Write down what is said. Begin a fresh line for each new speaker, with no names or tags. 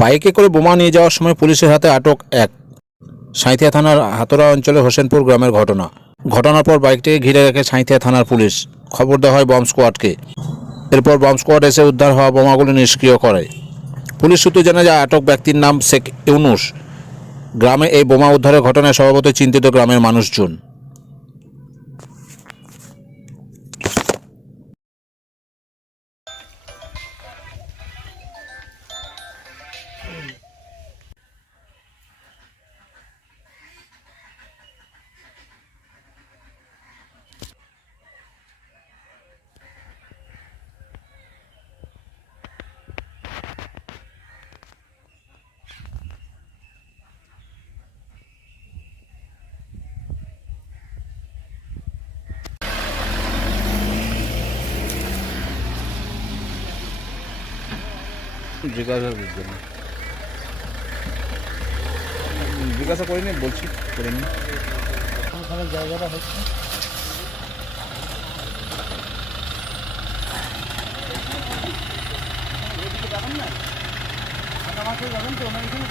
বাইকে করে বোমা নিয়ে যাওয়ার সময় পুলিশের হাতে আটক এক। সাঁইথিয়া থানার হাতরা অঞ্চলে হোসেনপুর গ্রামের ঘটনা। ঘটনার পর বাইকটিকে ঘিরে রাখে সাঁইথিয়া থানার পুলিশ। খবর দেওয়া হয় বম্ব স্কোয়াডকে। এরপর বম্ব স্কোয়াড এসে উদ্ধার হওয়া বোমাগুলো নিষ্ক্রিয় করে। পুলিশ সূত্রে জানা যায়, আটক ব্যক্তির নাম শেখ ইউনুস। গ্রামে এই বোমা উদ্ধারের ঘটনায় স্বভাবতই চিন্তিত গ্রামের মানুষজন। জিজ্ঞাসা জন্য জিজ্ঞাসা করিনি বলছি করিনি।
ওখানে জায়গাটা হচ্ছে। আমাকে যাবেন তো ওনার এখানে